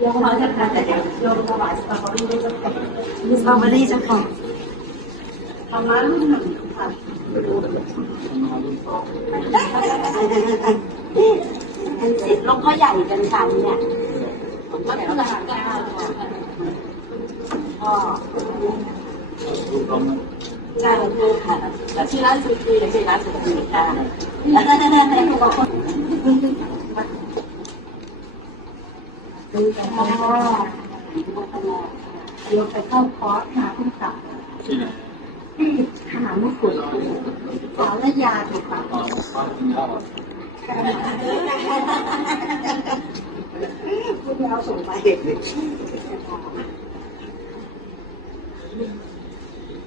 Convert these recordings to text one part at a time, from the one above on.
โยมเขาจะทานแต่เดี๋ยวโยมถวายสตรอเบอรี่ด้วยเจ้าค่ะมีสตรอเบอรี่เจ้าค่ะประมาณรุ่นหนึ่งค่ะเป็นสิทธิ์หลวงพ่อใหญ่กันค่ะเนี่ยวัดพระรามเก้าพ่อใช่ค่ะแล้วชื่อร้านสุกี้ชื่อร้านสุกี้ค่ะแล้วก็ดูแต่พ่อยกไปเข้าคอร์สหาคุณตาหาไม่ขุดสาวและยาถูกปะคุณยาวส่งไป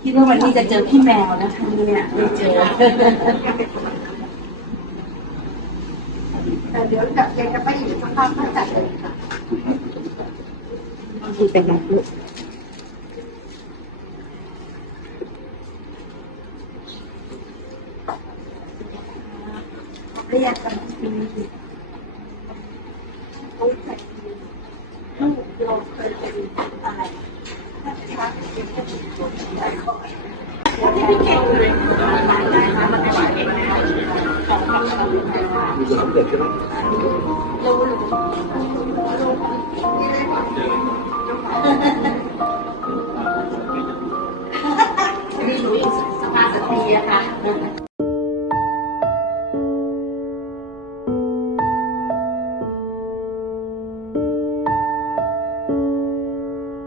คิดว่าวันนี้จะเจอพี่แมวนะคะเนี่ยไม่เจอแต่เดี๋ยวกับเย็นจะไปอยู่ข้างๆก็จัดเลยค่ะที่เป็นไงลูกเรียกกันทีลูกเราเคยเป็นอะไรที่พี่เก่งเลยรู้สภาพสตรีอะค่ะ